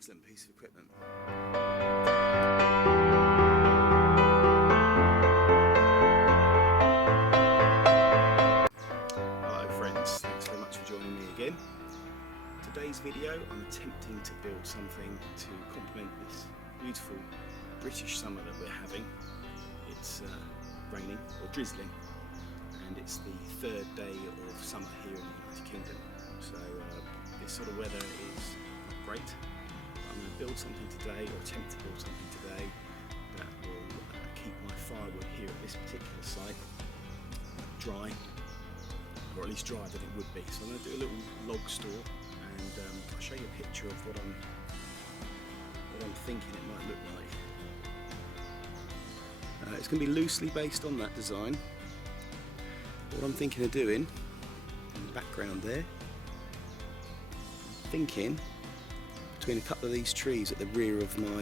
Excellent piece of equipment. Hello friends, thanks very much for joining me again. Today's video I'm attempting to build something to complement this beautiful British summer that we're having. It's raining or drizzling, and it's the third day of summer here in the United Kingdom. So this sort of weather is great. I'm going to build something today, or attempt to build something today, that will keep my firewood here at this particular site dry, or at least drier than it would be. So I'm going to do a little log store, and I'll show you a picture of what I'm thinking it might look like. It's going to be loosely based on that design. What I'm thinking of doing in the background there, I'm thinking between a couple of these trees at the rear of my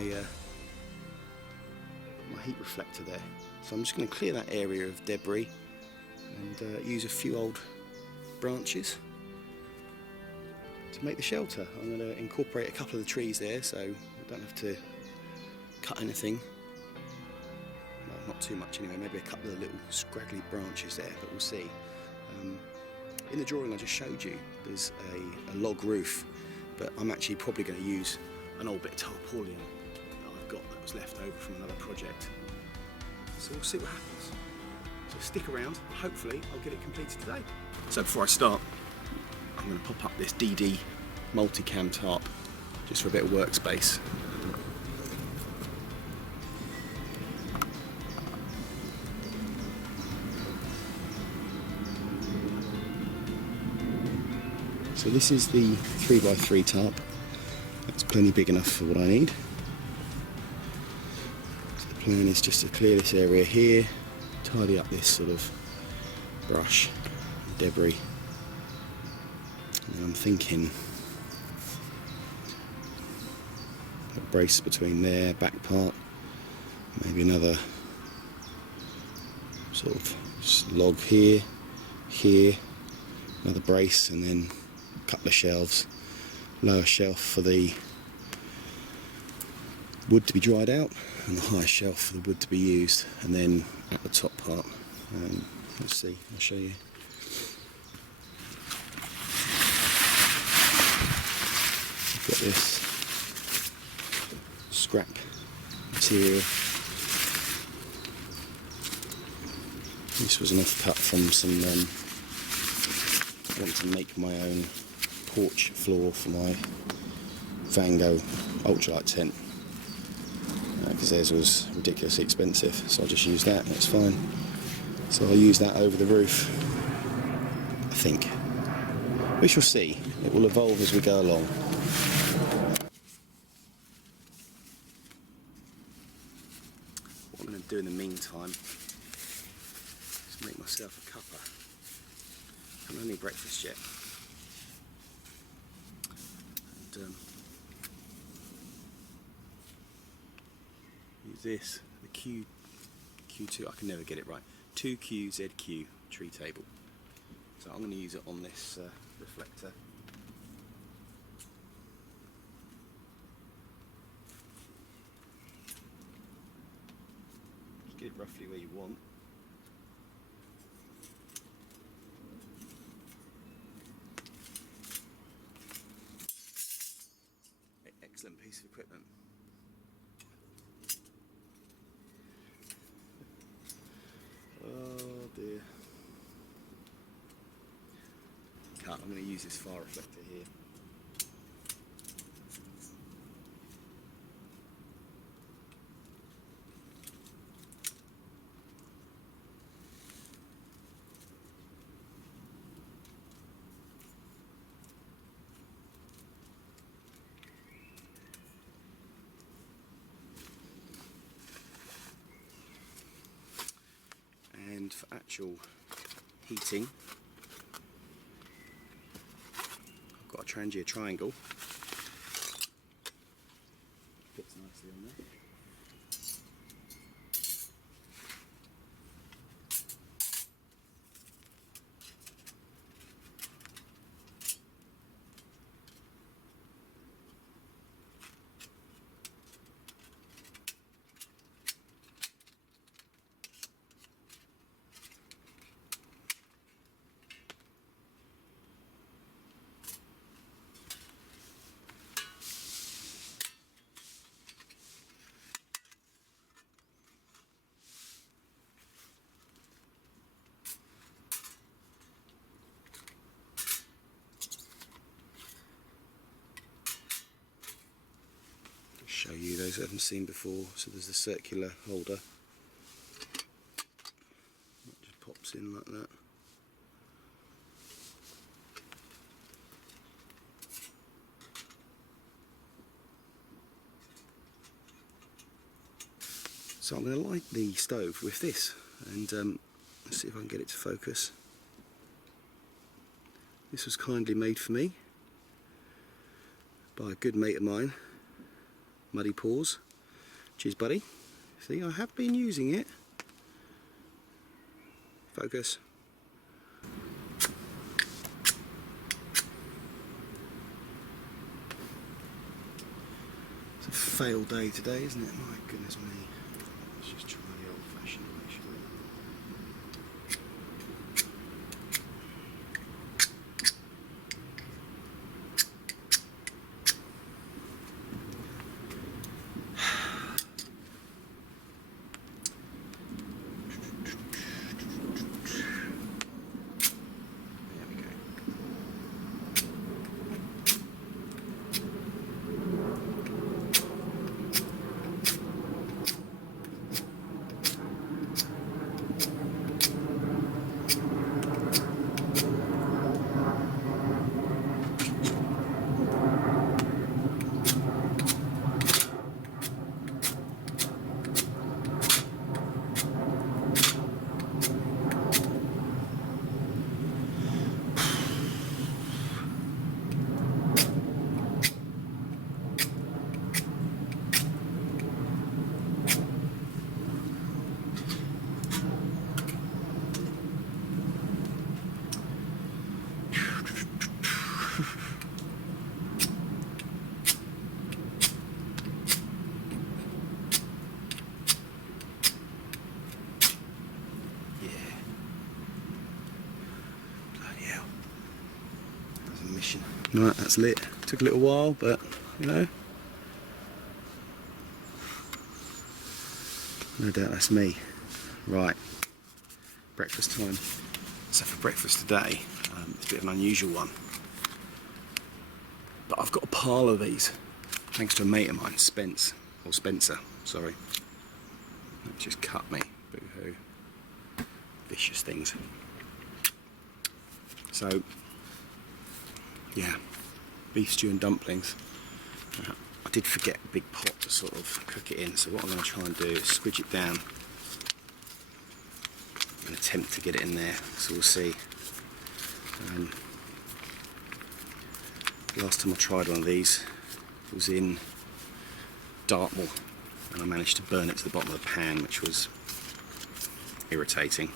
heat reflector there. So I'm just going to clear that area of debris and use a few old branches to make the shelter. I'm going to incorporate a couple of the trees there, so I don't have to cut anything. Well, not too much anyway, maybe a couple of little scraggly branches there, but we'll see. In the drawing I just showed you, there's a log roof, but I'm actually probably going to use an old bit of tarpaulin that I've got that was left over from another project. So we'll see what happens. So stick around, hopefully I'll get it completed today. So before I start, I'm going to pop up this DD multicam tarp just for a bit of workspace. So this is the 3x3 tarp. That's plenty big enough for what I need. So the plan is just to clear this area here, tidy up this sort of brush and debris. And I'm thinking a brace between there, back part, maybe another sort of log here, another brace, and then couple of shelves, lower shelf for the wood to be dried out and the higher shelf for the wood to be used, and then at the top part, let's see, I'll show you. I've got this scrap material. This was an offcut from some I want to make my own porch floor for my Vango ultralight tent, because theirs was ridiculously expensive, so I just used that and it's fine. So I'll use that over the roof, I think. We shall see, it will evolve as we go along. What I'm going to do in the meantime is make myself a cuppa. I haven't had any breakfast yet. And use this, the Q2, I can never get it right, 2QZQ tree table. So I'm going to use it on this reflector. Just get it roughly where you want. Excellent piece of equipment. Oh dear. I'm going to use this fire reflector here. And for actual heating, I've got a Trangia triangle. Fits nicely on there. show you those that haven't seen before. So there's the circular holder. That just pops in like that. So I'm going to light the stove with this, and let's see if I can get it to focus. This was kindly made for me by a good mate of mine, Muddy Paws. Cheers, buddy. See, I have been using it. Focus. It's a fail day today, isn't it? My goodness me. Let's just try the old-fashioned way, shall we? Right, that's lit. Took a little while, but you know, no doubt that's me. Right, breakfast time. So for breakfast today, it's a bit of an unusual one, but I've got a pile of these, thanks to a mate of mine, Spencer, sorry. That just cut me, boo-hoo. Vicious things. So, yeah, beef stew and dumplings. I did forget a big pot to sort of cook it in, so what I'm going to try and do is squidge it down and attempt to get it in there, so we'll see. Last time I tried one of these was in Dartmoor, and I managed to burn it to the bottom of the pan, which was irritating.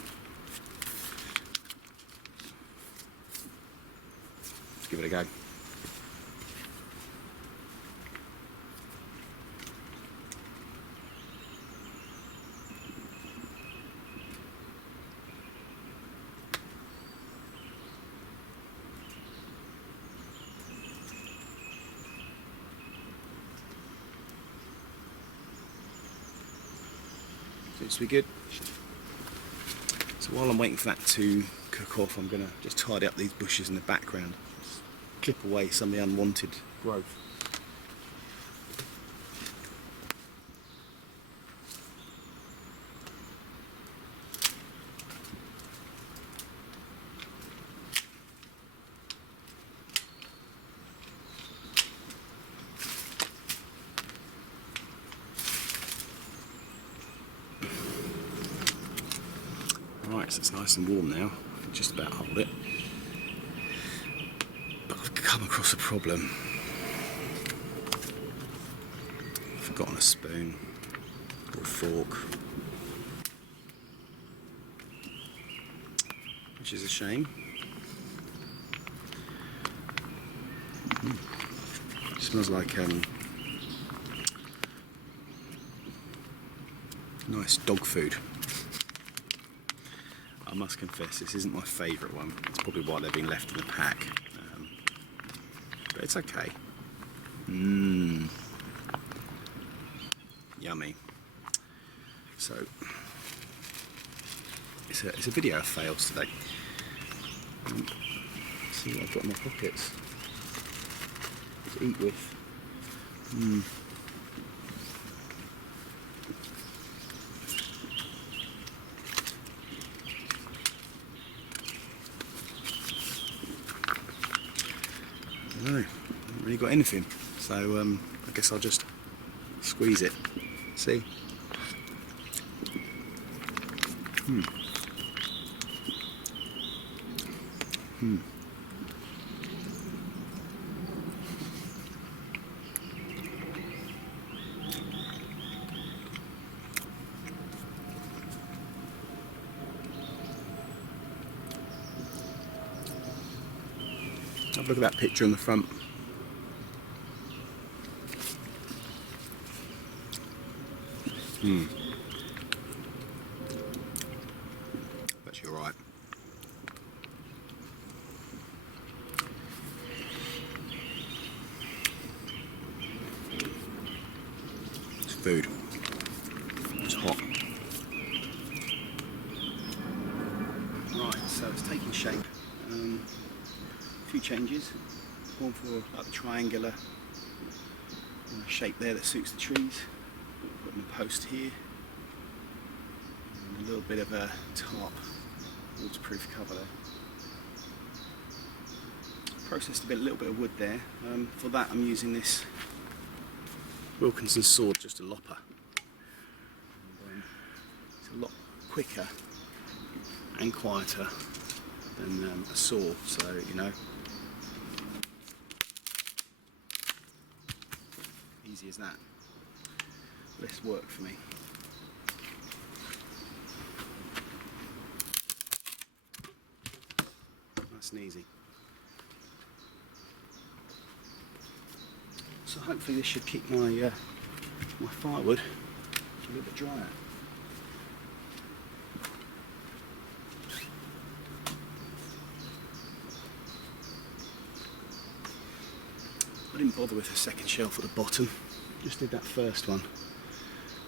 Let's give it a go. Seems to be good. So while I'm waiting for that to cook off, I'm going to just tidy up these bushes in the background, clip away some of the unwanted growth. Right, so it's nice and warm now. I can just about hold it. But I've come across a problem. I've forgotten a spoon or a fork, which is a shame. It smells like nice dog food. I must confess, this isn't my favourite one. It's probably why they've been left in the pack. But it's okay. Yummy. So, it's a video of fails today. Let's see what I've got in my pockets to eat with. haven't really got anything, so I guess I'll just squeeze it. See? Have a look at that picture on the front. Actually alright. It's food. It's hot. Right, so it's taking shape. A few changes. One for like the triangular shape there that suits the trees. Putting a post here. And a little bit of a tarp, waterproof cover there. Processed a little bit of wood there. For that I'm using this Wilkinson sword, just a lopper. And, it's a lot quicker and quieter than a saw, so you know, easy as that. Less work for me. Nice and easy. So hopefully this should keep my my firewood a little bit drier. I didn't bother with a second shelf at the bottom, just did that first one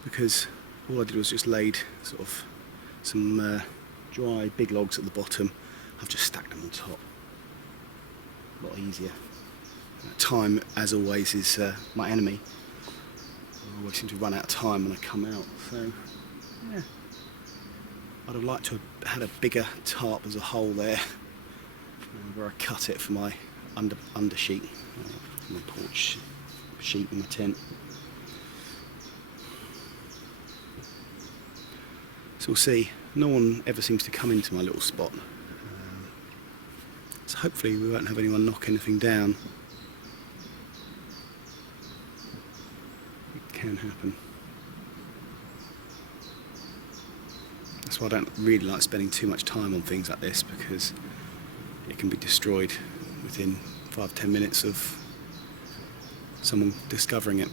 because all I did was just laid sort of some dry big logs at the bottom. I've just stacked them on top. A lot easier. Time, as always, is my enemy. I always seem to run out of time when I come out, so yeah. I'd have liked to have had a bigger tarp as a whole there, where I cut it for my undersheet, my porch sheet in my tent. So we'll see. No one ever seems to come into my little spot, so hopefully we won't have anyone knock anything down. It can happen. That's why I don't really like spending too much time on things like this, because it can be destroyed within 5-10 minutes of someone discovering it.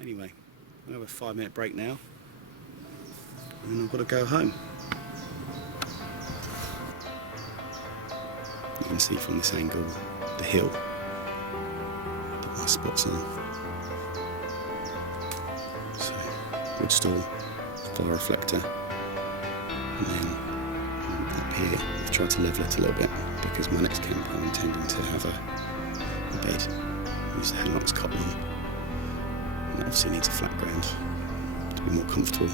Anyway, I'll have a 5-minute break now, and I've got to go home. You can see from this angle the hill that my spot's on. So, wood stall, fire reflector, and then up here I've tried to level it a little bit, because my next camp I'm intending to have a bed. I use the Hanlock's cot one, and it obviously needs a flat ground to be more comfortable.